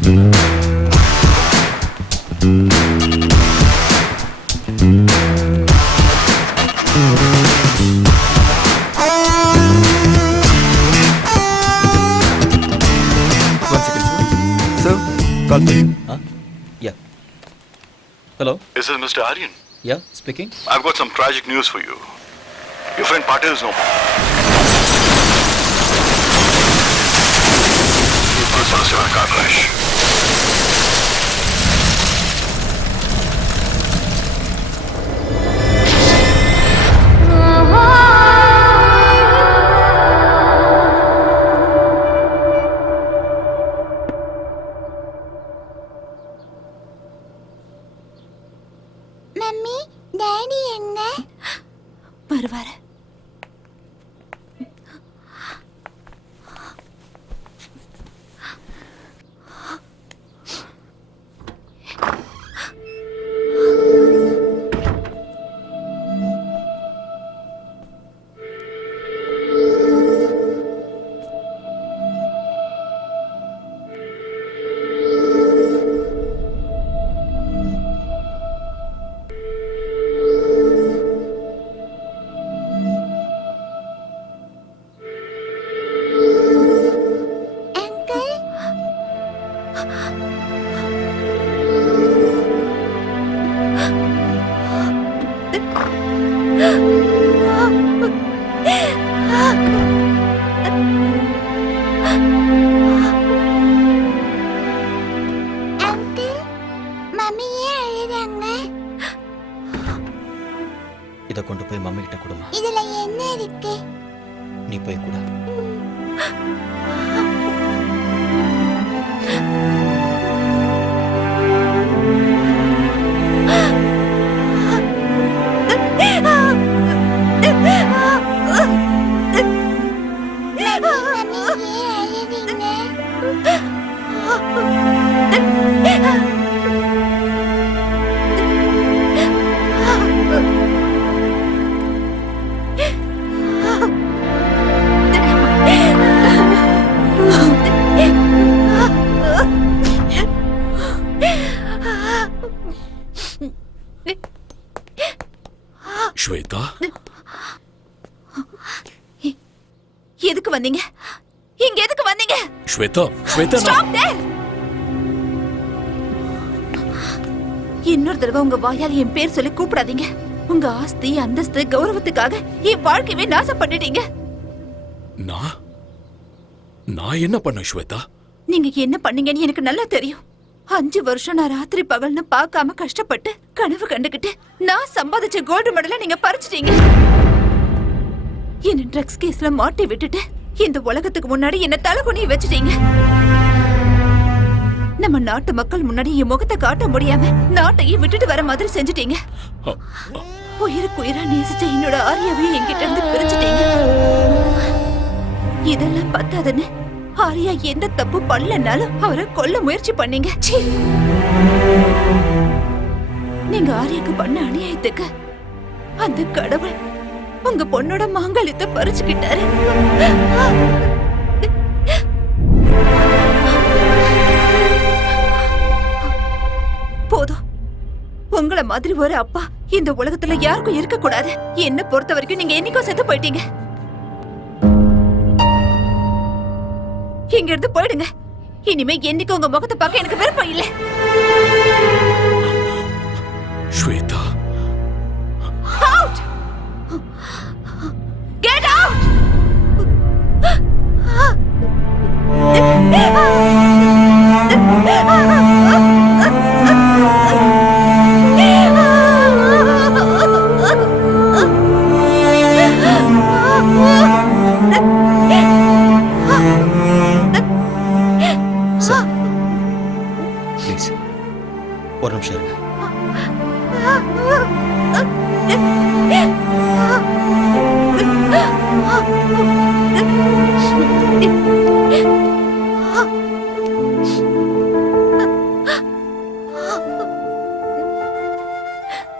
Call for you. Yeah. Hello? This is Mr. Aryan. Yeah, speaking. I've got some tragic news for you. Your friend Patil is no more. car crash. Mummy, daddy எங்க? வருவாரு. இதை கொண்டு போய் mummy கிட்ட கொடுமா. இதுல என்ன இருக்கு? நீ போய் கூட. ஸ்வேதா, எதுக்கு வந்தீங்க? இங்க எதுக்கு வந்தீங்க? Shweta, Shweta, Stop there! இன்னொரு தடவை உங்க வாயால் என் பேர் சொல்லி கூப்பிடாதீங்க. உங்க ஆஸ்தி, அந்தஸ்து, கௌரவத்துக்காக என் வாழ்க்கையவே நாசம் பண்ணிட்டீங்க. நான் என்ன பண்ண ஸ்வேதா? நீங்க என்ன பண்ணீங்கன்னு எனக்கு நல்லா தெரியும். 5 வருஷம் நான் ராத்திரி பகல்னு பார்க்காம கஷ்டப்பட்டு கனவு கண்டுகிட்டு நான் சம்பாதிச்ச கோல்டு மெடலை நீங்க பறிச்சிட்டீங்க. என்ன ட்ரக்ஸ் கேஸ்ல மாட்டி விட்டுட்டு இந்த உலகத்துக்கு முன்னாடி என்ன தலைகுனிய வச்சுட்டீங்க. நம்ம நாட்டு மக்கள் முன்னாடி என் முகத்தை காட்ட முடியாம நாட்டையே விட்டுட்டு வர மாதிரி செஞ்சுட்டீங்க. உயிருக்கு உயிரா நேசிச்ச என்னோட ஆரியாவையும் என்கிட்ட இருந்து பிரிச்சுட்டீங்க. இதெல்லாம் பத்தாதுன்னு ஆரியா எந்த தப்பு பண்ணலனாலும் அவரை கொல்ல முயற்சி பண்ணீங்க. நீங்க ஆரியாக்கு பண்ண அநியாயத்துக்கு அந்த கடவுள் உங்க பொண்ணோட மாங்கல்யத்தை பறிச்சுக்கிட்டாரு. போதும். உங்களை மாதிரி ஒரு அப்பா இந்த உலகத்துல யாருக்கும் இருக்க கூடாது. என்ன பொறுத்த வரைக்கும் நீங்க என்னைக்கோ செத்து போயிட்டீங்க. இங்க இருந்து போயிடுங்க. இனிமே என்னைக்கு உங்க முகத்தை பார்க்க எனக்கு விருப்பம் இல்லை. Shweta, Out! Get out! Please ஒரு நிமிஷம் இருங்க.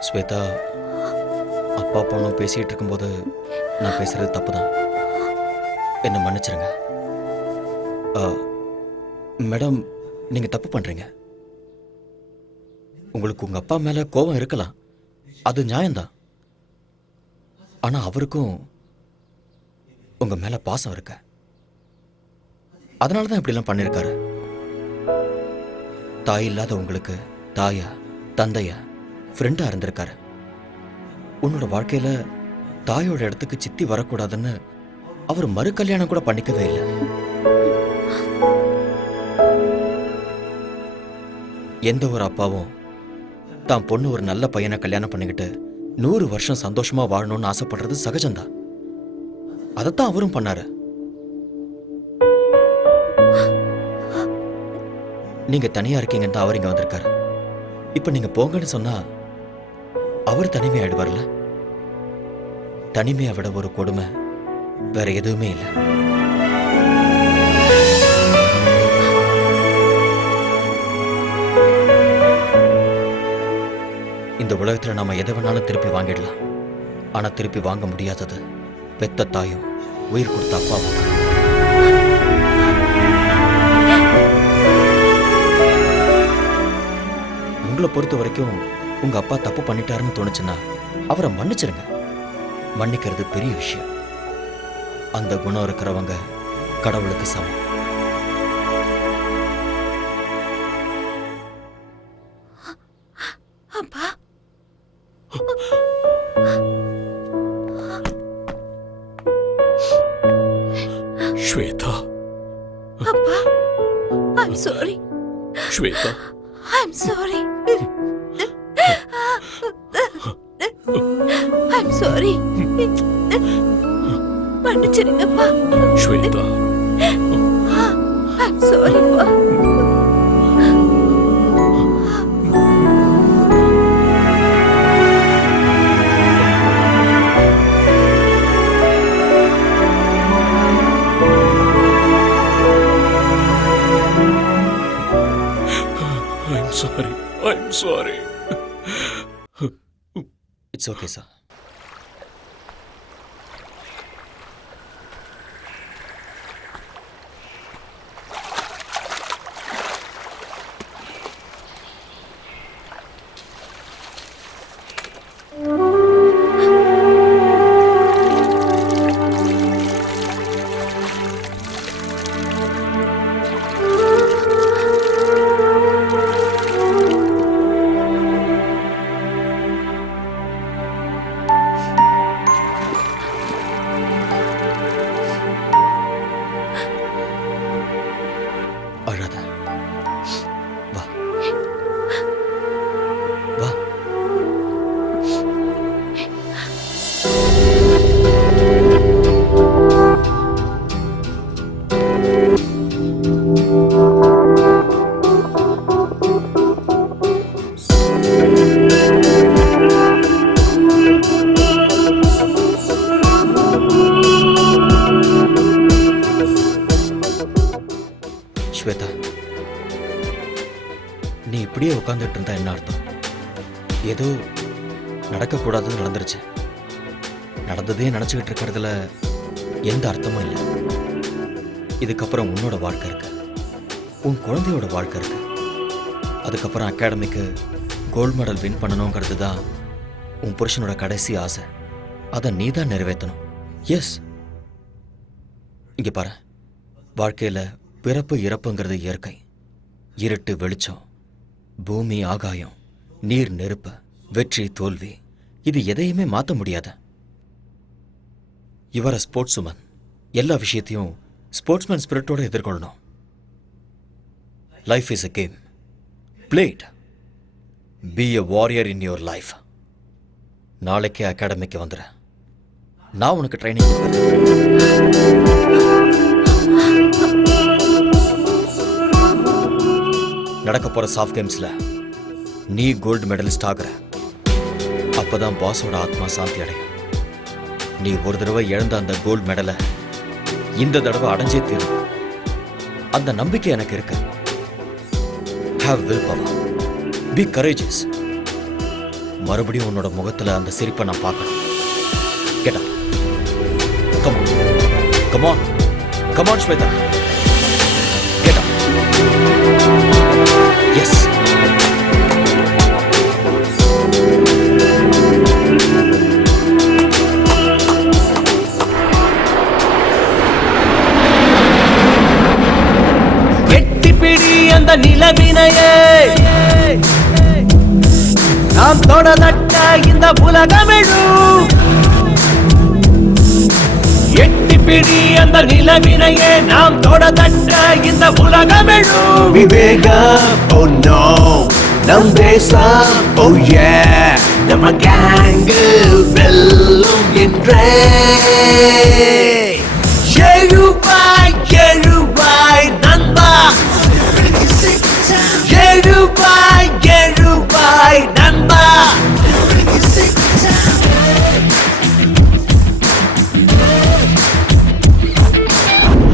ஸ்வேதா, அப்பா பொண்ணும் பேசிட்டு இருக்கும்போது நான் பேசுறது தப்புதான். என்ன மன்னிச்சிருங்க. மேடம், நீங்க தப்பு பண்றீங்க. உங்களுக்கு உங்க அப்பா மேல கோபம் இருக்கலாம், அது நியாயம்தான். ஆனா அவருக்கும் உங்க மேல பாசம் இருக்க, அதனாலதான் இப்படி எல்லாம் பண்ணிருக்காரு. தாய் இல்லாத உங்களுக்கு தாயா தந்தையா ஃப்ரெண்டா இருந்திருக்காரு. உன்னோட வாழ்க்கையில தாயோட இடத்துக்கு சித்தி வரக்கூடாதுன்னு அவர் மறு கல்யாணம் கூட பண்ணிக்கவே இல்லை. எந்த ஒரு அப்பாவும் தான் பொண்ணு ஒரு நல்ல பையனை கல்யாணம் பண்ணிக்கிட்டு 100 வருஷம் சந்தோஷமா வாழணும்னு ஆசைப்படுறது சகஜம்தான். அதைத்தான் அவரும் பண்ணாரு. நீங்க தனியா இருக்கீங்கன்னு தான் அவர் இங்க வந்திருக்காரு. இப்ப நீங்க போங்கன்னு சொன்னா அவர் தனிமையாயிடுவார்ல. தனிமையை விட ஒரு கொடுமை வேற எதுவுமே இல்லை. இந்த உலகத்துல நாம எதை வேணாலும் திருப்பி வாங்கிடலாம். ஆனா திருப்பி வாங்க முடியாதது பெத்த தாயும் உயிர் கொடுத்த அப்பாவும். உங்களை பொறுத்த வரைக்கும் உங்க அப்பா தப்பு பண்ணிட்டாருன்னு தோணுச்சுன்னா அவரை மன்னிச்சிருங்க. மன்னிக்கிறது பெரிய விஷயம். அந்த குணம் இருக்கிறவங்க கடவுளுக்கு சமம். அப்பா, ஸ்வேதா, அப்பா, I'm sorry. Shweta, I'm sorry. I'm sorry. மன்னிச்சிருங்கப்பா. Shweta, I'm sorry, பா. I'm sorry. I'm sorry. It's okay, sir. அழாத. வா வா. ஸ்வேதா, நீ இப்படியே உட்காந்துட்டு இருந்தா என்ன அர்த்தம்? ஏதோ நடக்கக்கூடாதுன்னு நடந்துருச்சு. நடந்ததே நினைச்சுக்கிட்டு இருக்கிறதுல எந்த அர்த்தமும் இல்லை. இதுக்கப்புறம் உன்னோட வாழ்க்கை இருக்கு, உன் குழந்தையோட வாழ்க்கை இருக்கு. அதுக்கப்புறம் அகாடமிக்கு கோல்டு மெடல் வின் பண்ணணுங்கிறது தான் உன் புருஷனோட கடைசி ஆசை. அதை நீ தான் நிறைவேற்றணும். எஸ், இங்க பாரு, வாழ்க்கையில பிறப்பு இறப்புங்கிறது இயற்கை. இருட்டு வெளிச்சம், பூமி ஆகாயம், நீர் நெருப்பு, வெற்றி தோல்வி, இது எதையுமே மாற்ற முடியாது. Your a sports woman. எல்லா விஷயத்தையும் ஸ்போர்ட்ஸ்மேன் ஸ்பிரிட்டோட எதிர்கொள்ளணும். Life is a game. Play it. Be a warrior in your life. நாளைக்கே அகாடமிக்கு வந்துடு. நான் உனக்கு ட்ரைனிங் கொடுக்குறேன். நடக்க போற சாஃப்ட் கேம்ஸ்ல நீ கோல்டு மெடலிஸ்ட் ஆகுற. அப்பதான் பாஸோட ஆத்மா சாந்தி அடையும். நீ ஒரு தடவை இழந்த அந்த கோல்டு மெடலை இந்த தடவை அடைஞ்சே தீரும். அந்த நம்பிக்கை எனக்கு இருக்கு. Have will power. Be courageous. மறுபடியும் உன்னோட முகத்துல அந்த சிரிப்பை நான் பார்க்கணும். Get up. Come on. Come on. Come on Shweta. Get up. பிடி அந்த நிலவினையே நாம் தொடதட்ட இந்த உலகமெழும் எட்டி பிடி அந்த நிலவினையே நாம் தொடதட்ட இந்த உலகமெழும் விவேகம் oh no நம் தேசம் oh yeah நம்ம கேங்கு வெல்லும் என்றே எழுவாய் எழுவாய் நண்பா எழுவாய் எழுவாய் நண்பா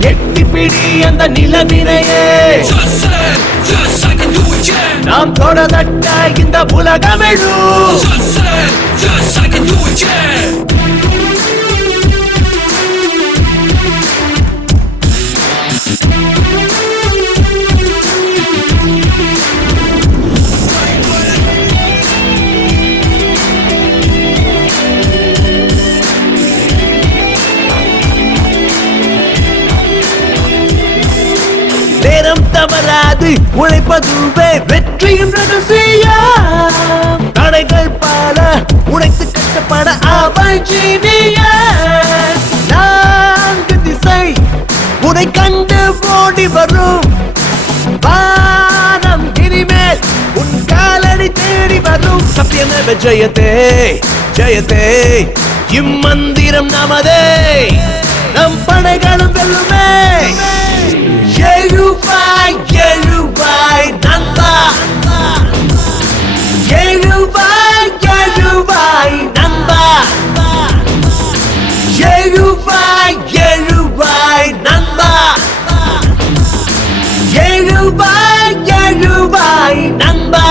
எட்டி பிடி அந்த நிலவினையே நாம் தொடதட்ட இந்த உலகமெழும் நேரம் தவறாது உழைப்பதுவே வெற்றியும் ரகசியம் தடைகள் பல உழைத்து கஷ்டப்பட அவஜீனிய நான்கு திசை உனை கண்டு ஓடி வரும் வானம் இனிமேல் உன் காலடி தேடி வரும் சத்தியமேவ ஜெயதே ஜெயதே இம்மந்திரம் நமதே நம் படைகளும் வெல்லுமே எழுவாய் எழுவாய் நண்பா எழுவாய் எழுவாய் நண்பா எழுவாய் எழுவாய் நண்பா எழுவாய் எழுவாய் நண்பா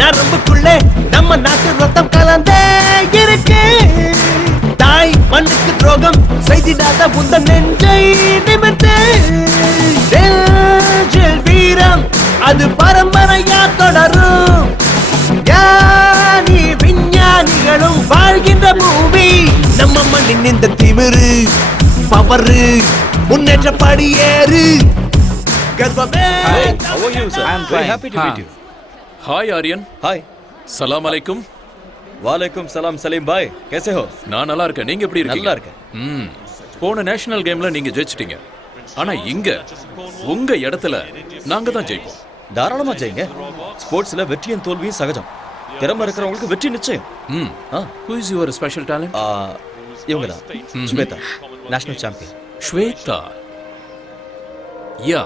நரம்புக்குள்ளே நம்ம நாட்டு ரத்தம் கலந்தே இருக்கு தாய் மண்ணுக்கு துரோகம் செய்திடாத உந்த நெஞ்சை நிமிர்த்து வீரம் அது பரம்பரையா தொடரும் ஞானி விஞ்ஞானிகளும் வாழ்கின்ற பூமி நம்ம மண்ணின் இந்த திமிரு பவரு முன்னேற்ற படியேறு கர்வமே हाय आर्यन हाय सलाम अलैकुम वालेकुम सलाम सलीम भाई कैसे हो நான் நல்லா இருக்கேன் நீங்க எப்படி இருக்கீங்க நல்லா இருக்கேன் போன நேஷனல் கேம்ல நீங்க ஜெயிச்சிட்டீங்க ஆனா இங்க உங்க இடத்துல நாங்க தான் ஜெயிப்போம் தாராளமா ஜெயிங்க ஸ்போர்ட்ஸ்ல வெற்றியும் தோல்வியும் சகஜம் திறமை இருக்கிறவங்களுக்கு வெற்றி நிச்சயம் who is your special talent இவங்க தான் Shweta national champion Shweta yeah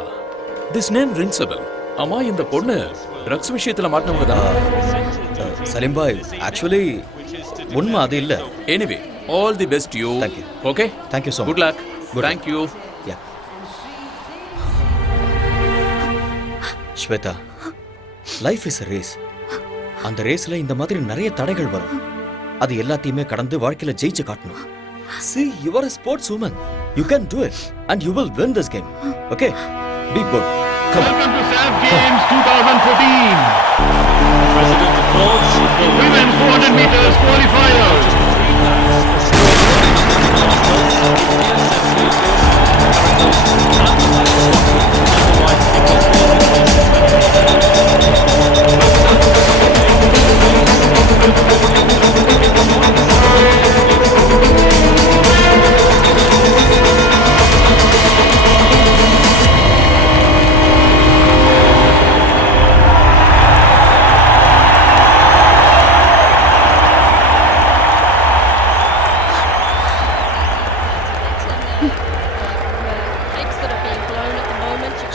this name rings a bell அம்மா இந்த பொண்ணு ட்ரக்ஸ் விஷயத்துல மாட்டனவங்க தான் சலீம் பாய் ஆக்சுவலி உண்மை அது இல்ல anyway all the best you Thank you. Okay Thank you so good much. Luck Good thank you yeah Shweta life is a race அந்த ரேஸ்ல இந்த மாதிரி நிறைய தடைகள் வரும் அது எல்லாத்தையுமே கடந்து வாழ்க்கையில ஜெயிச்சு காட்டணும் see you are a sports woman you can do it and you will win this game okay be good Welcome to SAF Games 2014. President reports the women 400 meters qualifiers.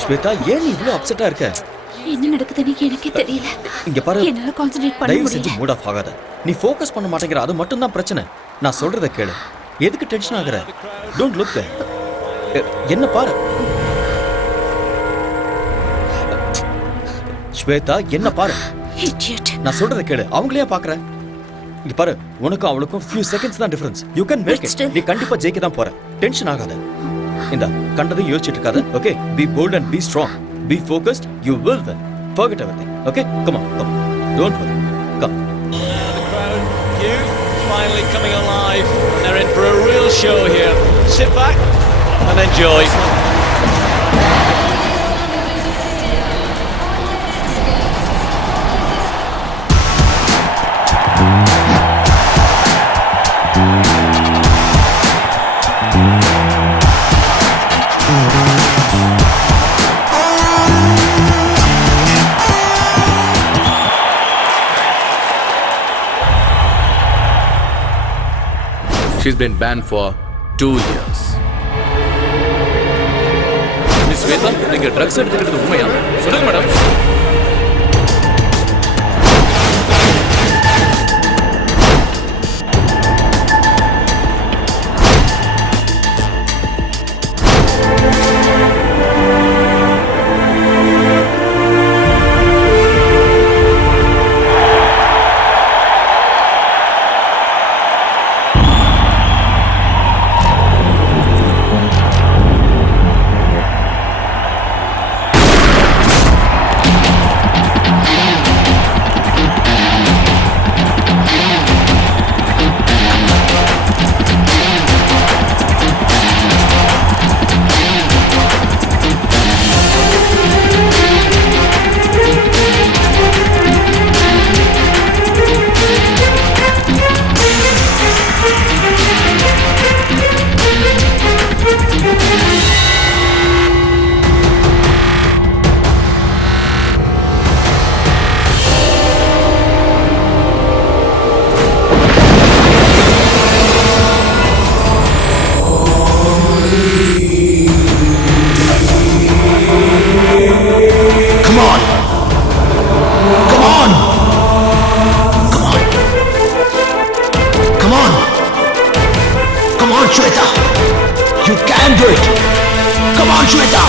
Shweta ஏன் நீ இவ்ளோ அப்செட்டா இருக்க என்ன நடக்குதுன்னு எனக்கே தெரியல இங்க பாரு என்னால கான்சென்ட்ரேட் பண்ண தயவு செஞ்சு முடியல மூட் ஆஃப் ஆகாத நீ ஃபோக்கஸ் பண்ண மாட்டேங்கிற அது மட்டும் தான் பிரச்சனை நான் சொல்றத கேளு எதுக்கு டென்ஷன் ஆகுற டோன்ட் லுக் என்ன பாரு ஸ்வேதா என்ன பாரு இடியட் நான் சொல்றத கேளு அவங்களையே பாக்குற இங்க பாரு, உனக்கும் அவளுக்கும் few seconds தான் difference. You can make But it. still- நீ கண்டிப்பா ஜெயிக்க தான் போற. டென்ஷன் ஆகாத. இந்த கண்டதையும் யோசிச்சுட்டு இருக்காத. Okay? Be bold and be strong. Be focused. You will win. Forget everything. Okay? Come on. Don't worry. Come. The crowd, cute, finally coming alive. They're in for a real show here. Sit back and enjoy. She's been banned for 2 years. Miss Sweta, நீங்க drugs எடுத்துக்கிட்டது உண்மையா? சொல்லுங்க madam. Come on! Come on! Come on! Come on! Come on, Shweta! You can do it! Come on, Shweta!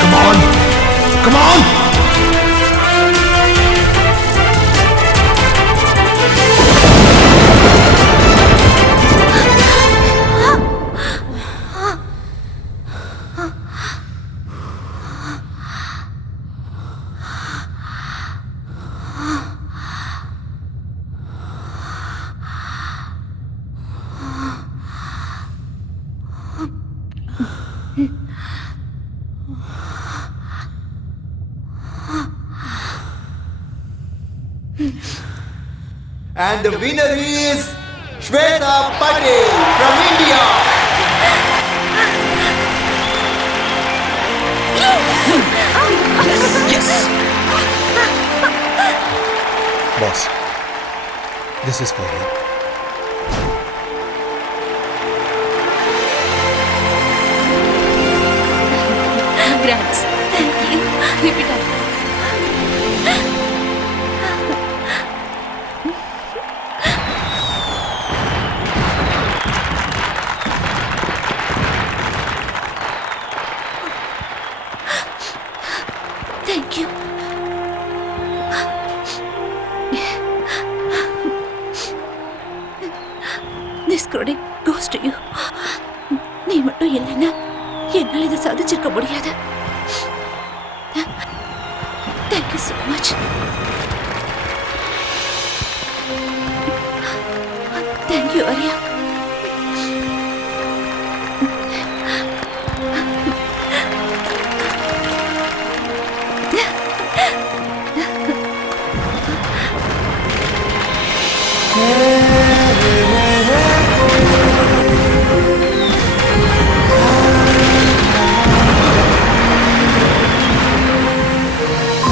Come on! Come on! And the winner is Shweta Patel from India. Yes. Boss, this is for you. Congrats. Thank you. Keep it up. Thank you. This credit goes to you. நீ மட்டும் இல்லைன்னா என்னால் இதை சாதிச்சிருக்க முடியாது. Thank you so much. Thank you, Arya.